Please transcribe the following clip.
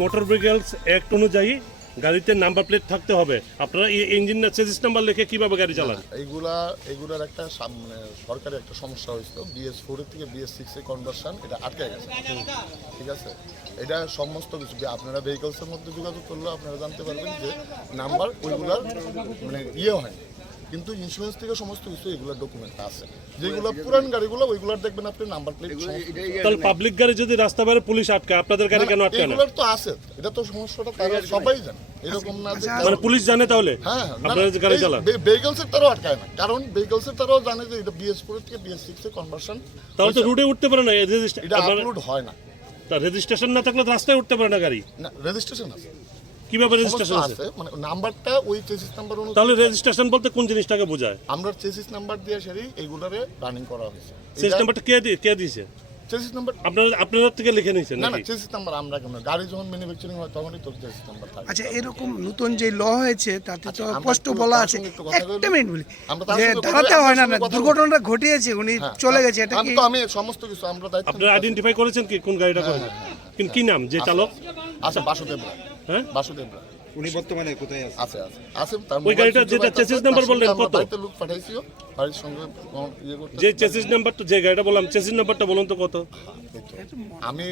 Motor vehicles act অনুযায়ী গাড়িতে number plate থাকতে হবে। আপনারা এই ইঞ্জিন চেজিস নাম্বার লিখে কীভাবে গাড়ি চালান? এইগুলা এগুলার একটা মানে সরকারি একটা সমস্যা হয়েছিল। বিএস ফোরের থেকে বিএস সিক্সে কনভার্সন এটা আটকে গেছে। ঠিক আছে? এটা সমস্ত কিছু আপনারা ভেহিকলসের মধ্যে যোগাযোগ করলে আপনারা জানতে পারবেন যে নাম্বার ওইগুলার মানে ইয়ে হয় কিন্তু ইন্স্যুরেন্স থেকে সমস্ত কিছু এগুলোর ডকুমেন্ট আছে। যেগুলো পুরান গাড়িগুলো ওইগুলোর দেখবেন আপনি নাম্বার প্লেট তাহলে পাবলিক গাড়ি যদি রাস্তা বাইরে পুলিশ আটকায় আপনাদের গাড়ি কেন আটকায় না? এগুলোর তো আছে। এটা তো সমস্যাটা তারা সবাই জানে। এরকম না যে মানে পুলিশ জানে তাহলে? হ্যাঁ আপনারা যে গাড়ি চালান। ভেহিকলসের তারাও আটকায় না। কারণ ভেহিকলসের তারাও জানে যে এটা বিএস ফোর থেকে বিএস সিক্সে কনভার্সন তাহলে তো রুটে উঠতে পারে না এটা আপলোড হয় না। তা রেজিস্ট্রেশন না থাকলে রাস্তায় উঠতে পারে না গাড়ি। না রেজিস্ট্রেশন আছে। কীভাবে রেজিস্ট্রেশন আছে মানে নাম্বারটা ওই চেসিস নাম্বার অনুযায়ী তাহলে রেজিস্ট্রেশন বলতে কোন জিনিসটাকে বোঝায়? আমরা চেসিস নাম্বার দিয়ে সেরি এইগুলারে রানিং করা হয়েছে। সেই নাম্বারটা কে দিয়ে কে দিয়েছে? চেসিস নাম্বার আপনারা আপনারা থেকে লিখে নিয়েছেন না না চেসিস নাম্বার আমরা কেন? গাড়ি যখন ম্যানুফ্যাকচারিং হয় তখনই তোর চেসিস নাম্বার থাকে। আচ্ছা এরকম নতুন যে ল হয়েছে তাতে তো আচ্ছা, স্পষ্ট বলা আছে। একটু মিনিট বলি। যে দাঁড়াতে হয় না না দুর্ঘটনাটা ঘটিয়েছে উনি হ্যাঁ, চলে গেছে এটা আমি কি? আমি সমস্ত কিছু আমরা দায়িত্ব আপনারা আইডেন্টিফাই করেছেন কি কোন গাড়িটা হ্যাঁ, কি নাম? যে চালক? আচ্ছা বাসুদেব রায় হ্যাঁ? বাসুদেব রায় উনি বর্তমানে কোথায় আছে আছে আছে। আছে তার ওই গাড়িটা যেটা চেসিস নাম্বার বললেন কত? বাড়িতে লোক পাঠাইছিও বাড়ির সঙ্গে ইয়ে করতে যে চেসিস নাম্বারটা যে গাড়িটা বললাম চেসিস নাম্বারটা বলুন তো কত? আমি